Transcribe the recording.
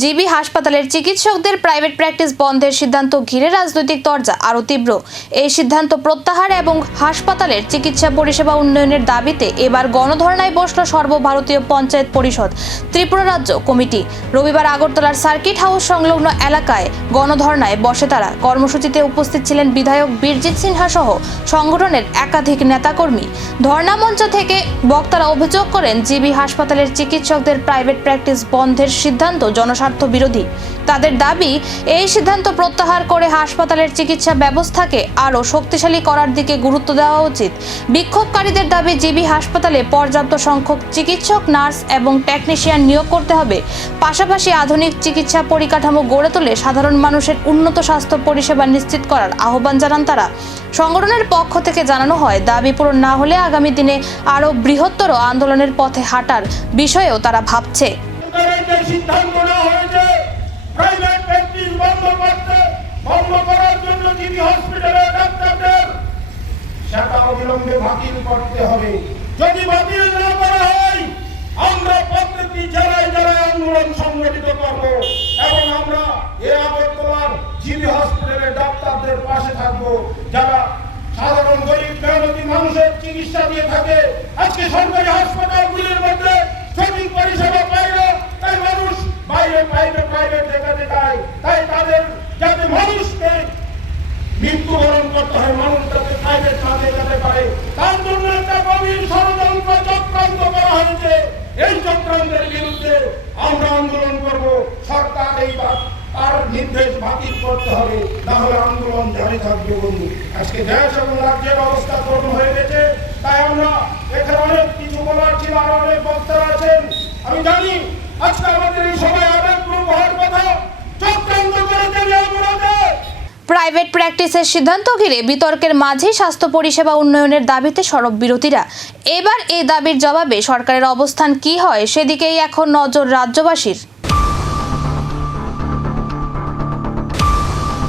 GB হাসপাতালের চিকিৎসকদের private practice বন্ধের সিদ্ধান্ত ঘিরে রাজনৈতিক তরজা আরও তীব্র। এই সিদ্ধান্ত প্রত্যাহার এবং হাসপাতালের চিকিৎসা পরিষেবা উন্নয়নের দাবিতে এবার গণধর্নায় বসল সর্বভারতীয় পঞ্চায়েত পরিষদ ত্রিপুরা রাজ্য কমিটি। রবিবার আগরতলার সার্কিট হাউস সংলগ্ন এলাকায় গণধর্নায় বসে তারা। কর্মসূচিতে উপস্থিত ছিলেন বিধায়ক বীরজিৎ সিনহা সহ সংগঠনের একাধিক নেতাকর্মী। ধর্না মঞ্চ থেকে বক্তারা অভিযোগ করেন, জিবি হাসপাতালের চিকিৎসকদের প্রাইভেট প্র্যাকটিস বন্ধের সিদ্ধান্ত জনস্বার্থ বিরোধী। তাদের দাবি, এই সিদ্ধান্ত প্রত্যাহার করে হাসপাতালের চিকিৎসা ব্যবস্থাকে আরও শক্তিশালী করার দিকে গুরুত্ব দেওয়া উচিত। বিক্ষোভকারীদের দাবি, জিবি হাসপাতালে পর্যাপ্ত সংখ্যক চিকিৎসক, নার্স এবং টেকনিশিয়ান নিয়োগ করতে হবে। পাশাপাশি আধুনিক চিকিৎসা পরিকাঠামো গড়ে তুলে সাধারণ মানুষের উন্নত স্বাস্থ্য পরিষেবা নিশ্চিত করার আহ্বান জানান তারা। সংগঠনের পক্ষ থেকে জানানো হয়, দাবি পূরণ না হলে আগামী দিনে আরও বৃহত্তর আন্দোলনের পথে হাঁটার বিষয়েও তারা ভাবছে। সিদ্ধান্ত নেওয়া হয়েছে প্রাইভেট প্র্যাকটিস বন্ধ করার জন্য জিবি হসপিটালের ডাক্তারদের সেটা অবিলম্বে বাতিল করতে হবে। যদি বাতিল না করা হয়, আমরা প্রত্যেকটি জেলায় জেলায় আন্দোলন সংগঠিত করব এবং আমরা এই আগরতলার জিবি হসপিটালের ডাক্তারদের পাশে থাকব, যারা সাধারণ গরিব মেহনতি মানুষের চিকিৎসা দিয়ে থাকে। আজকে সরকারি হাসপাতালগুলির মধ্যে সঠিক পরিষেবা পায় না, তাই মানুষ বাইরে প্রাইভেট দেখাতে চায়। তাই তাদের যাতে মানুষকে মৃত্যুবরণ করতে হয়, মানুষ যাতে প্রাইভেট না দেখাতে পারে, তার জন্য একটা গভীর ষড়যন্ত্র চক্রান্ত করা হয়েছে। এই চক্রান্তের বিরুদ্ধে আমরা আন্দোলন করব। সরকার এই তার নির্দেশ বাতিল করতে হবে, না হলে আন্দোলন জারি থাকবে। বন্ধু, আজকে দেশ এবং রাজ্যের অবস্থা করুণ হয়ে গেছে। তাই আমরা এখানে অনেক কিছু বলার ছিল, আরো অনেক বক্তারা আছেন। আমি জানি আজকে আমাদের এই সবাই আবেগপ্রবণ হওয়ার কথা, চক্রান্ত করে দেবে অপরাধে। প্রাইভেট প্র্যাকটিসের সিদ্ধান্ত ঘিরে বিতর্কের মাঝেই স্বাস্থ্য পরিষেবা উন্নয়নের দাবিতে সরব বিরোধীরা। এবার এই দাবির জবাবে সরকারের অবস্থান কি হয়, সেদিকেই এখন নজর রাজ্যবাসীর।